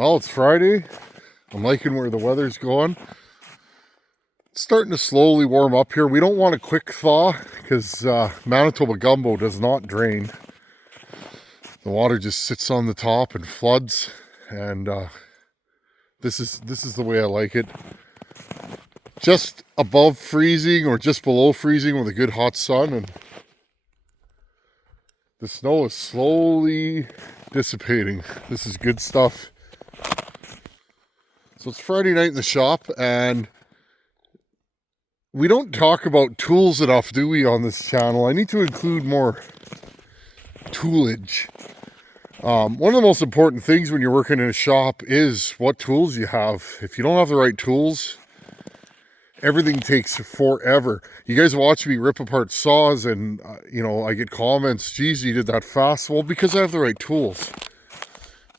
Well, it's Friday. I'm liking where the weather's going. It's starting to slowly warm up here. We don't want a quick thaw because Manitoba Gumbo does not drain. The water just sits on the top and floods, and this is the way I like it. Just above freezing or just below freezing with a good hot sun, and the snow is slowly dissipating. This is good stuff. So it's Friday night in the shop, and we don't talk about tools enough, do we, on this channel? I need to include more toolage. One of the most important things when you're working in a shop is what tools you have. If you don't have the right tools, everything takes forever. You guys watch me rip apart saws and, I get comments, geez, you did that fast. Well, because I have the right tools.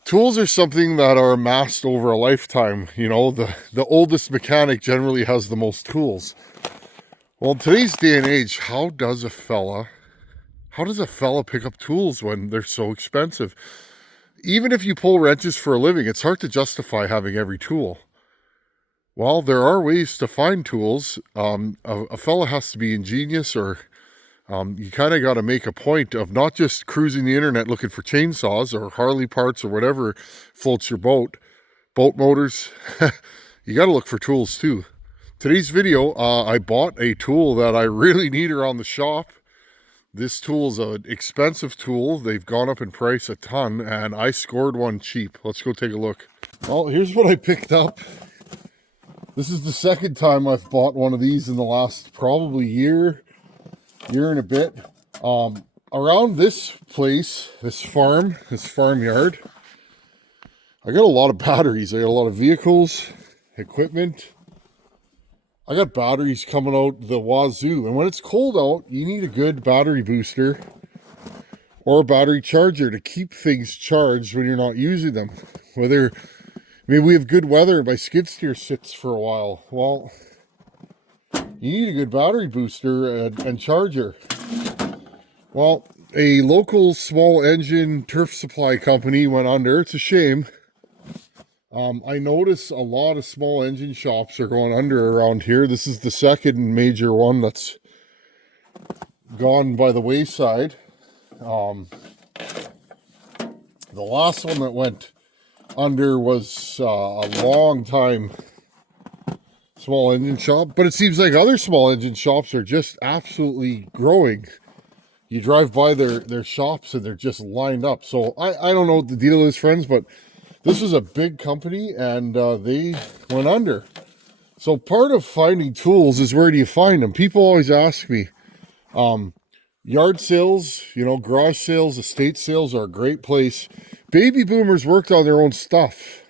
Tools are something that are amassed over a lifetime. The oldest mechanic generally has the most tools. Well, in today's day and age, how does a fella pick up tools when they're so expensive? Even if you pull wrenches for a living, it's hard to justify having every tool. Well, there are ways to find tools. A fella has to be ingenious, or you kind of got to make a point of not just cruising the internet looking for chainsaws or Harley parts or whatever floats your boat motors. You got to look for tools too. Today's video, I bought a tool that I really need around the shop. This tool is an expensive tool. They've gone up in price a ton, and I scored one cheap. Let's go take a look. Well, here's what I picked up. This is the second time I've bought one of these in the last probably year and a bit. Around this place, this farmyard, I got a lot of batteries. I got a lot of vehicles, equipment. I got batteries coming out the wazoo. And when it's cold out, you need a good battery booster or a battery charger to keep things charged when you're not using them. Maybe we have good weather and my skid steer sits for a while. Well, you need a good battery booster and charger. Well, a local small engine turf supply company went under. It's a shame. I notice a lot of small engine shops are going under around here. This is the second major one that's gone by the wayside. The last one that went under was a long time small engine shop, but it seems like other small engine shops are just absolutely growing. You drive by their shops and they're just lined up. So I don't know what the deal is, friends, but this is a big company, and they went under. So part of finding tools is, where do you find them? People always ask me. Yard sales, garage sales, estate sales are a great place. Baby boomers worked on their own stuff.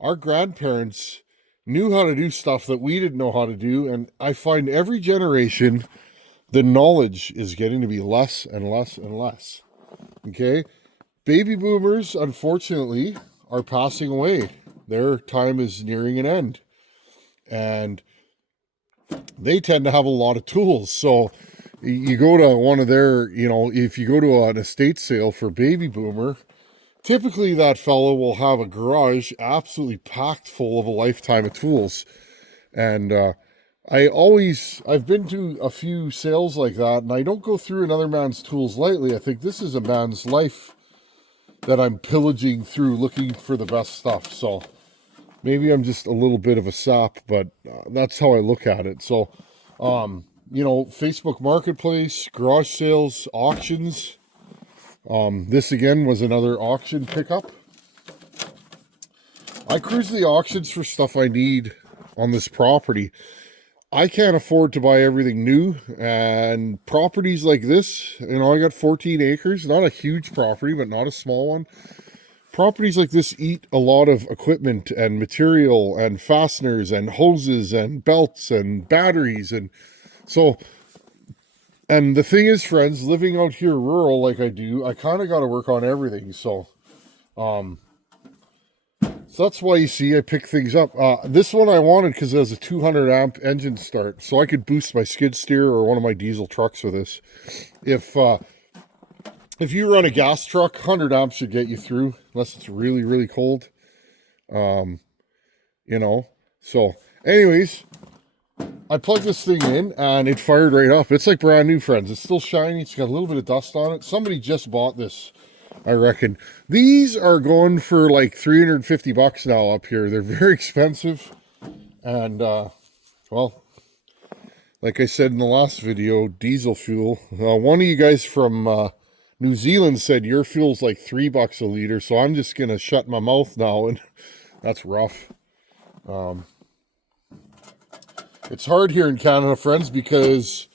Our grandparents knew how to do stuff that we didn't know how to do, and I find every generation the knowledge is getting to be less and less and less. Okay? Baby boomers, unfortunately, are passing away. Their time is nearing an end. And they tend to have a lot of tools. So you go to one of their, if you go to an estate sale for baby boomer, typically that fellow will have a garage absolutely packed full of a lifetime of tools. And I've been to a few sales like that, and I don't go through another man's tools lightly. I think this is a man's life that I'm pillaging through, looking for the best stuff. So maybe I'm just a little bit of a sap, but that's how I look at it. So, Facebook Marketplace, garage sales, auctions. This again was another auction pickup. I cruise the auctions for stuff I need on this property. I can't afford to buy everything new, and properties like this, I got 14 acres, not a huge property, but not a small one. Properties like this eat a lot of equipment and material and fasteners and hoses and belts and batteries. And the thing is, friends, living out here rural like I do, I kind of got to work on everything. So that's why you see I pick things up. This one I wanted because it has a 200 amp engine start, so I could boost my skid steer or one of my diesel trucks with this. If you run a gas truck, 100 amps should get you through, unless it's really, really cold. You know, so anyways, I plugged this thing in and it fired right up. It's like brand new, friends. It's still shiny. It's got a little bit of dust on it. Somebody just bought this, I reckon. These are going for like 350 bucks now up here. They're very expensive. And, well, like I said in the last video, diesel fuel. One of you guys from New Zealand said your fuel's like $3 a liter. So I'm just going to shut my mouth now. And that's rough. It's hard here in Canada, friends, because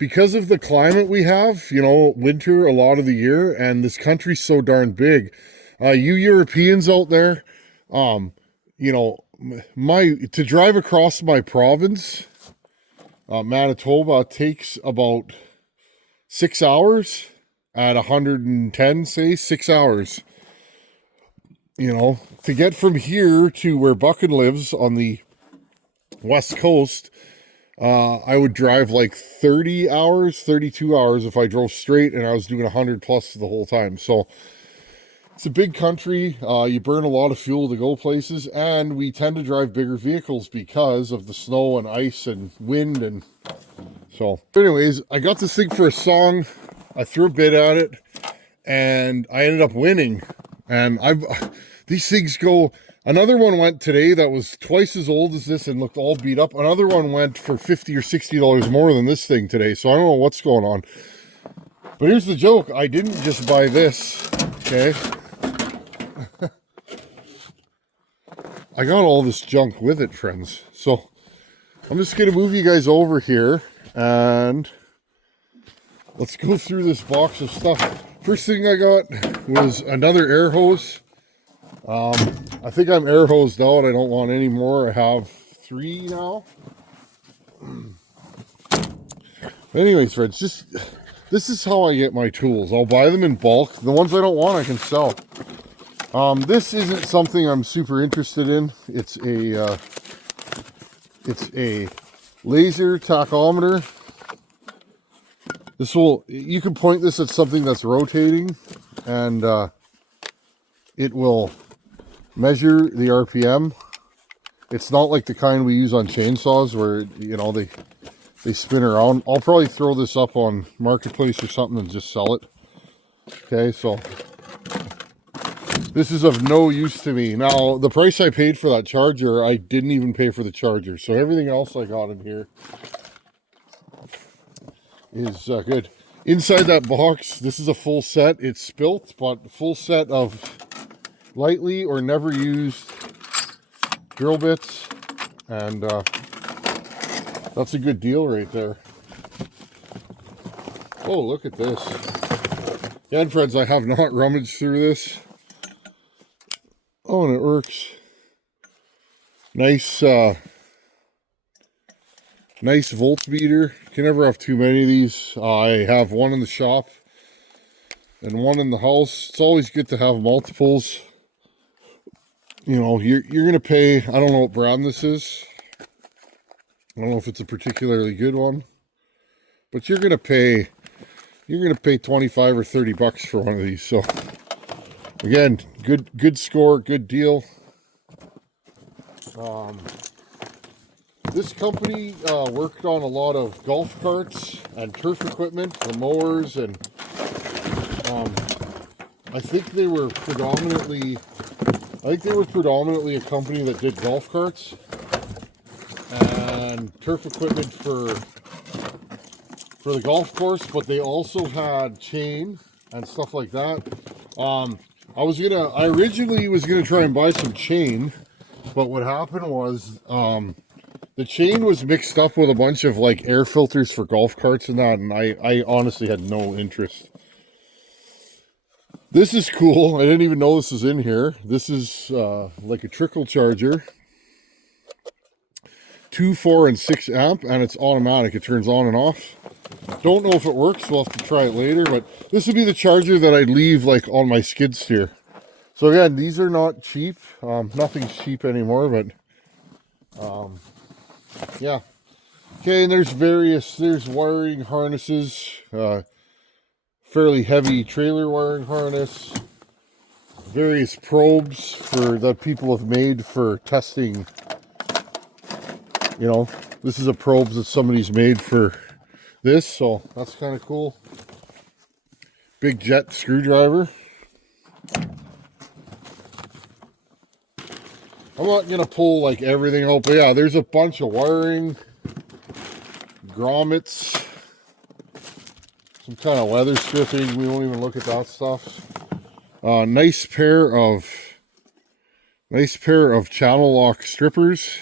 of the climate we have, you know, winter a lot of the year, and this country's so darn big. You Europeans out there, you know, to drive across my province, Manitoba, takes about 6 hours at 110, say 6 hours. You know, to get from here to where Buchan lives on the West Coast, I would drive like 30 hours, 32 hours if I drove straight and I was doing 100 plus the whole time. So it's a big country. You burn a lot of fuel to go places, and we tend to drive bigger vehicles because of the snow and ice and wind. And so anyways, I got this thing for a song. I threw a bid at it and I ended up winning. And these things go. Another one went today that was twice as old as this and looked all beat up. Another one went for $50 or $60 more than this thing today. So I don't know what's going on. But here's the joke. I didn't just buy this, okay? I got all this junk with it, friends. So I'm just going to move you guys over here and let's go through this box of stuff. First thing I got was another air hose. I think I'm air hosed out. I don't want any more. I have 3 now. Anyways, friends, this is how I get my tools. I'll buy them in bulk. The ones I don't want, I can sell. This isn't something I'm super interested in. It's a laser tachometer. You can point this at something that's rotating, and it will measure the RPM. It's not like the kind we use on chainsaws where, you know, they spin around. I'll probably throw this up on Marketplace or something and just sell it. Okay, so this is of no use to me. Now, the price I paid for that charger, I didn't even pay for the charger. So everything else I got in here is good. Inside that box, this is a full set. It's spilt, but full set of lightly or never used drill bits, and that's a good deal right there. Oh, look at this. Yeah, and friends, I have not rummaged through this. Oh, and it works. Nice nice volt meter. You can never have too many of these. I have one in the shop and one in the house. It's always good to have multiples. You know, you're going to pay, I don't know what brand this is. I don't know if it's a particularly good one. But you're going to pay 25 or 30 bucks for one of these. So again, good score, good deal. This company worked on a lot of golf carts and turf equipment, the mowers, and I think they were predominantly a company that did golf carts and turf equipment for the golf course, but they also had chain and stuff like that. I originally was gonna try and buy some chain, but what happened was the chain was mixed up with a bunch of like air filters for golf carts and that, and I honestly had no interest. This is cool. I didn't even know this was in here. This is like a trickle charger. 2, 4, and 6 amp, and it's automatic. It turns on and off. Don't know if it works. We'll have to try it later, but this would be the charger that I'd leave like on my skid steer. So again, these are not cheap. Nothing's cheap anymore, but yeah. Okay, and there's wiring harnesses, fairly heavy trailer wiring harness. various probes that people have made for testing. You know, this is a probe that somebody's made for this, so that's kind of cool. Big jet screwdriver. I'm not gonna pull like everything out, but yeah, there's a bunch of wiring, grommets, some kind of leather stripping. We won't even look at that stuff. Nice pair of channel lock strippers.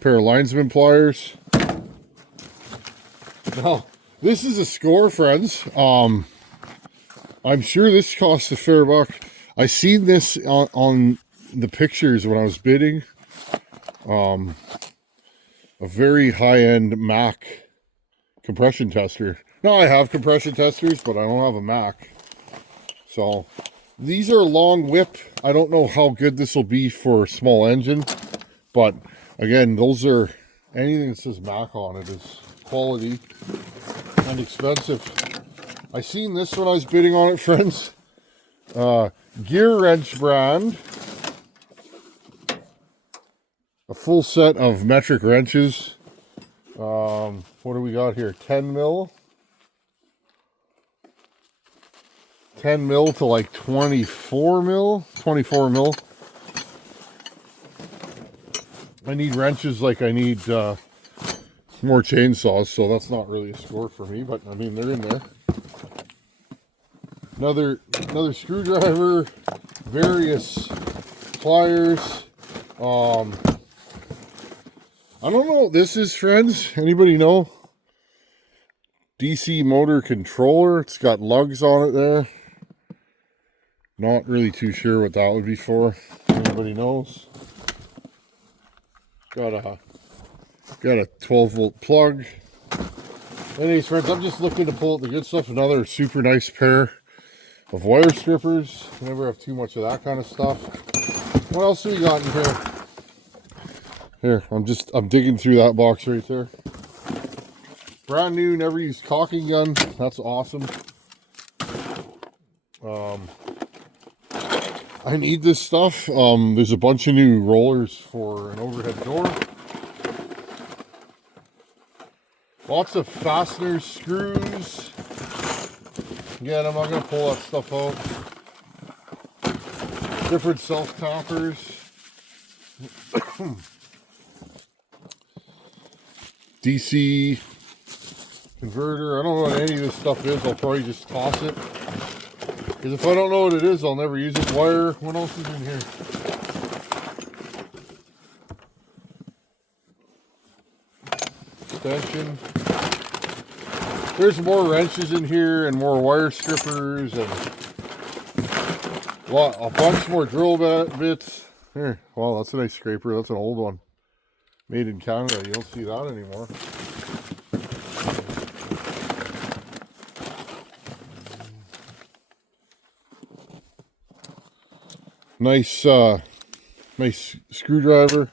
Pair of linesman pliers. Now, this is a score, friends. I'm sure this costs a fair buck. I seen this on the pictures when I was bidding. A very high-end Mac compression tester. Now I have compression testers, but I don't have a Mac. So these are long whip. I don't know how good this will be for a small engine, but again, those are, anything that says Mac on it is quality and expensive. I seen this when I was bidding on it, friends. Gear Wrench brand. A full set of metric wrenches. What do we got here? 10 mil. 10 mil to like 24 mil. 24 mil. I need wrenches like I need more chainsaws, so that's not really a score for me, but I mean, they're in there. Another screwdriver, various pliers. I don't know what this is, friends. Anybody know? DC motor controller. It's got lugs on it there. Not really too sure what that would be for. Anybody knows? Got a 12-volt plug. Anyways, friends, I'm just looking to pull out the good stuff. Another super nice pair of wire strippers. Never have too much of that kind of stuff. What else do we got in here? Here, I'm digging through that box right there. Brand new, never used caulking gun. That's awesome. I need this stuff. There's a bunch of new rollers for an overhead door. Lots of fasteners, screws. Again, I'm not going to pull that stuff out. Different self-toppers. DC converter. I don't know what any of this stuff is. I'll probably just toss it. Because if I don't know what it is, I'll never use it. Wire. What else is in here? Extension. There's more wrenches in here and more wire strippers and a bunch more drill bits. Here. Wow, that's a nice scraper. That's an old one. Made in Canada. You don't see that anymore. Nice screwdriver.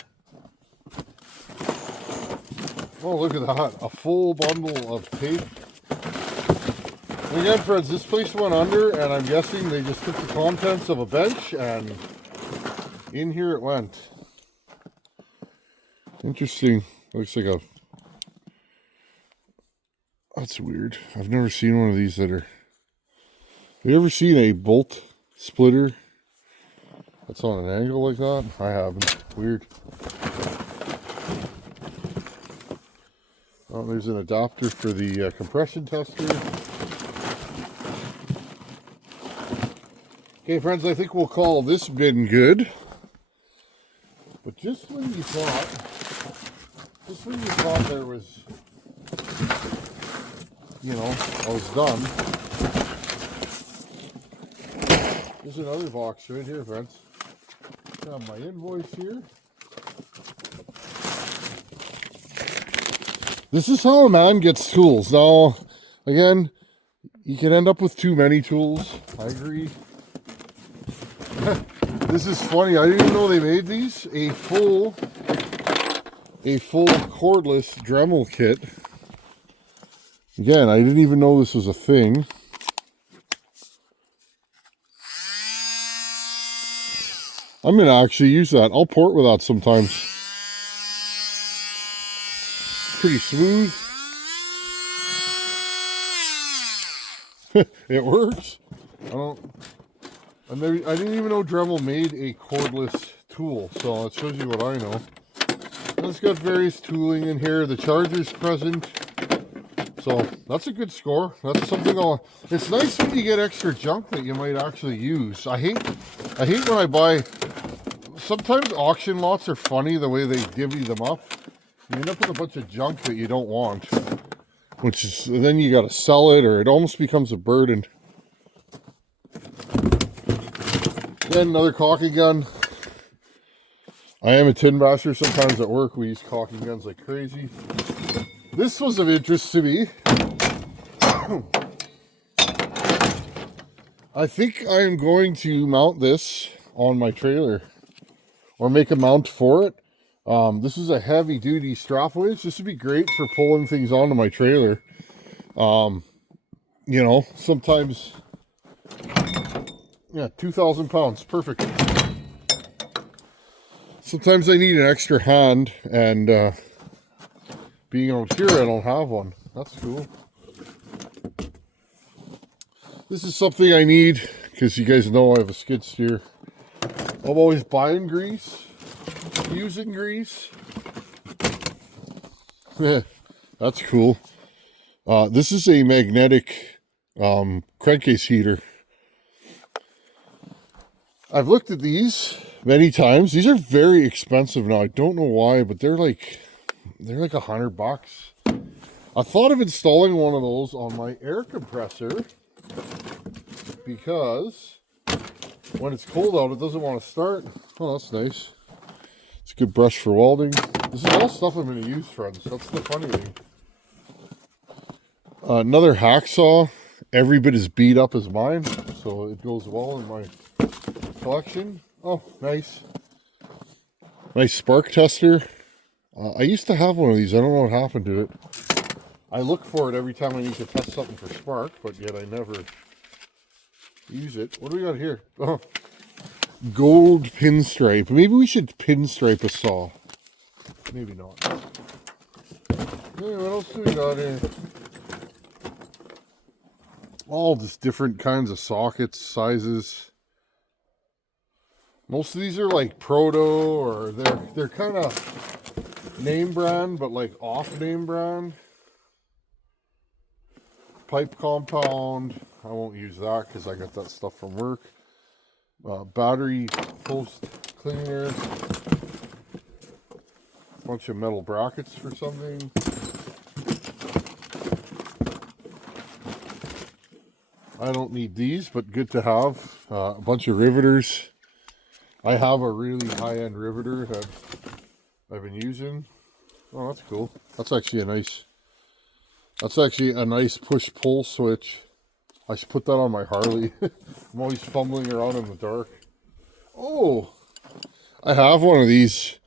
Oh, look at that. A full bundle of tape. And again, friends, this place went under, and I'm guessing they just took the contents of a bench, and in here it went. Interesting. Looks like a... That's weird. I've never seen one of these that are... Have you ever seen a bolt splitter that's on an angle like that? I haven't. Weird. Oh, there's an adapter for the compression tester. Okay, friends, I think we'll call this bin good. But just when you thought there was, you know, I was done, there's another box right here, friends. Got my invoice here. This is how a man gets tools. Now, again, you can end up with too many tools. I agree. This is funny. I didn't even know they made these. A full cordless Dremel kit. Again, I didn't even know this was a thing. I'm going to actually use that. I'll port with that sometimes. Pretty smooth. It works. I didn't even know Dremel made a cordless tool, so it shows you what I know. And it's got various tooling in here. The charger's present. So that's a good score. That's something it's nice when you get extra junk that you might actually use. I hate when I buy, sometimes auction lots are funny the way they divvy them up. You end up with a bunch of junk that you don't want, which is, then you got to sell it, or it almost becomes a burden. Then another caulking gun. I am a tin basher. Sometimes at work we use caulking guns like crazy. This was of interest to me. I think I am going to mount this on my trailer, or make a mount for it. This is a heavy duty strap winch. This would be great for pulling things onto my trailer. You know, sometimes, yeah, 2,000 pounds, perfect. Sometimes I need an extra hand, and being out here, I don't have one. That's cool. This is something I need, because you guys know I have a skid steer. I'm always buying grease, using grease. That's cool. This is a magnetic crankcase heater. I've looked at these many times. These are very expensive now. I don't know why, but they're like $100. I thought of installing one of those on my air compressor, because when it's cold out, it doesn't want to start. Oh, that's nice. It's a good brush for welding. This is all stuff I'm going to use, friends. That's the funny thing. Another hacksaw, every bit as beat up as mine, so it goes well in my collection. Oh, nice. Nice spark tester. I used to have one of these. I don't know what happened to it. I look for it every time I need to test something for spark, but yet I never use it. What do we got here? Oh, gold pinstripe. Maybe we should pinstripe a saw. Maybe not. Hey, what else do we got here? All just different kinds of sockets, sizes. Most of these are like Proto, or they're kind of name brand, but like off name brand. Pipe compound. I won't use that because I got that stuff from work. Battery post cleaner. Bunch of metal brackets for something. I don't need these, but good to have. A bunch of riveters. I have a really high-end riveter that I've been using. Oh, that's cool. That's actually a nice push-pull switch. I should put that on my Harley. I'm always fumbling around in the dark. Oh, I have one of these.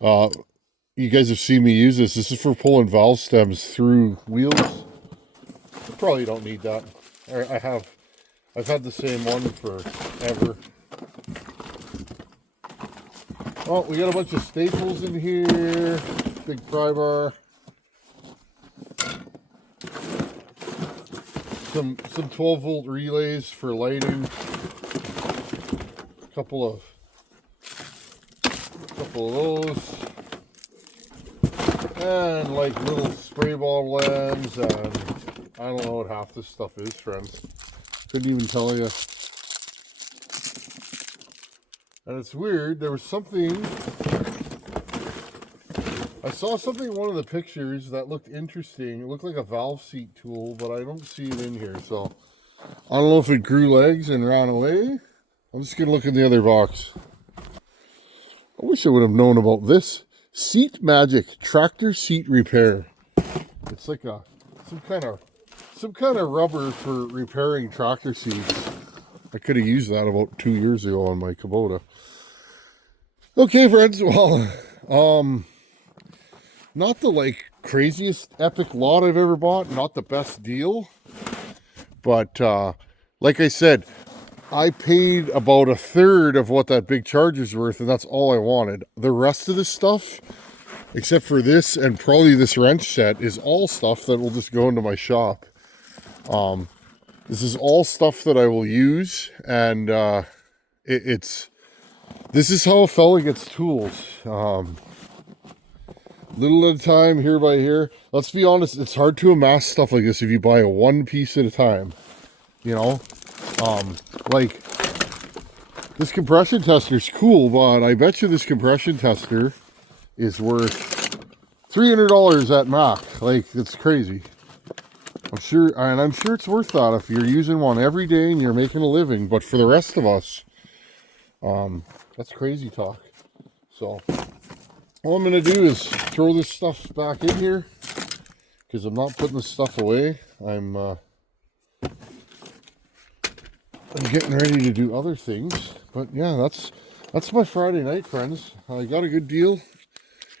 You guys have seen me use this. This is for pulling valve stems through wheels. I probably don't need that. I've had the same one forever. Oh, we got a bunch of staples in here. Big pry bar. Some 12-volt relays for lighting. A couple of those. And like little spray bottle ends, and I don't know what half this stuff is, friends. Couldn't even tell you. And it's weird, there was something, I saw something in one of the pictures that looked interesting. It looked like a valve seat tool, but I don't see it in here. So I don't know if it grew legs and ran away. I'm just gonna look in the other box. I wish I would have known about this. Seat Magic tractor seat repair. It's like some kind of rubber for repairing tractor seats. I could have used that about 2 years ago on my Kubota. Okay, friends. Well, not the like craziest epic lot I've ever bought. Not the best deal, but like I said, I paid about a third of what that big charger's worth, and that's all I wanted. The rest of this stuff, except for this and probably this wrench set, is all stuff that will just go into my shop. This is all stuff that I will use, and this is how a fella gets tools. Little at a time, here by here. Let's be honest, it's hard to amass stuff like this if you buy a one piece at a time. You know, like this compression tester is cool, but I bet you this compression tester is worth $300 at Mac. Like, it's crazy. I'm sure it's worth that if you're using one every day and you're making a living. But for the rest of us, that's crazy talk. So all I'm gonna do is throw this stuff back in here because I'm not putting this stuff away. I'm getting ready to do other things. But yeah, that's my Friday night, friends. I got a good deal.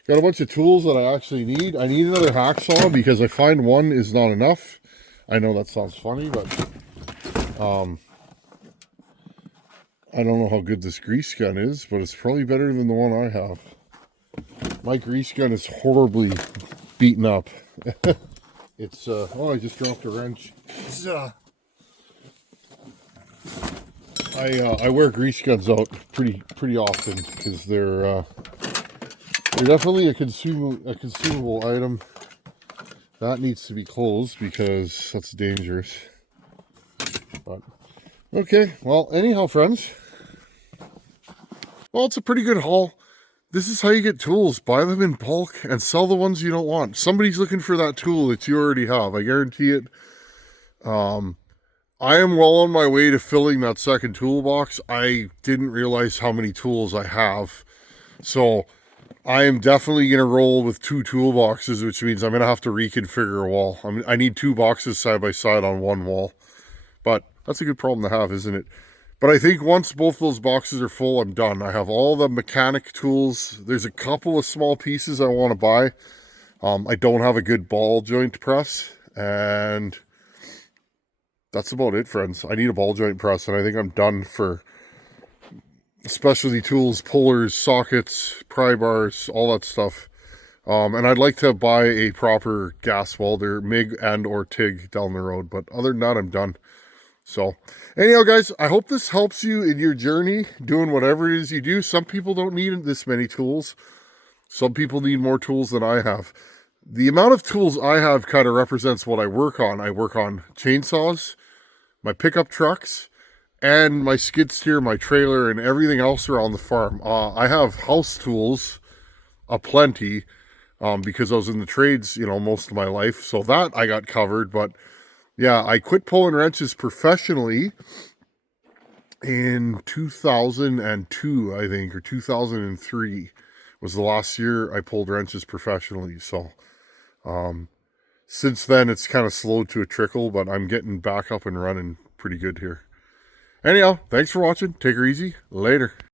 Got a bunch of tools that I actually need. I need another hacksaw because I find one is not enough. I know that sounds funny, but I don't know how good this grease gun is, but it's probably better than the one I have. My grease gun is horribly beaten up. It's oh, I just dropped a wrench. I wear grease guns out pretty often because they're definitely a consumable item. That needs to be closed because that's dangerous. But okay, well, anyhow, friends. Well, it's a pretty good haul. This is how you get tools. Buy them in bulk and sell the ones you don't want. Somebody's looking for that tool that you already have. I guarantee it. I am well on my way to filling that second toolbox. I didn't realize how many tools I have. So I am definitely going to roll with 2 toolboxes, which means I'm going to have to reconfigure a wall. I need 2 boxes side by side on one wall. But that's a good problem to have, isn't it? But I think once both those boxes are full, I'm done. I have all the mechanic tools. There's a couple of small pieces I want to buy. I don't have a good ball joint press. And that's about it, friends. I need a ball joint press, and I think I'm done for specialty tools, pullers, sockets, pry bars, all that stuff. And I'd like to buy a proper gas welder, MIG and or TIG down the road. But other than that, I'm done. So anyhow, guys, I hope this helps you in your journey doing whatever it is you do. Some people don't need this many tools. Some people need more tools than I have. The amount of tools I have kind of represents what I work on. I work on chainsaws, my pickup trucks, and my skid steer, my trailer, and everything else around the farm. I have house tools aplenty because I was in the trades, most of my life. So that I got covered. But yeah, I quit pulling wrenches professionally in 2002, I think, or 2003 was the last year I pulled wrenches professionally. So since then, it's kind of slowed to a trickle, but I'm getting back up and running pretty good here. Anyhow, thanks for watching. Take her easy. Later.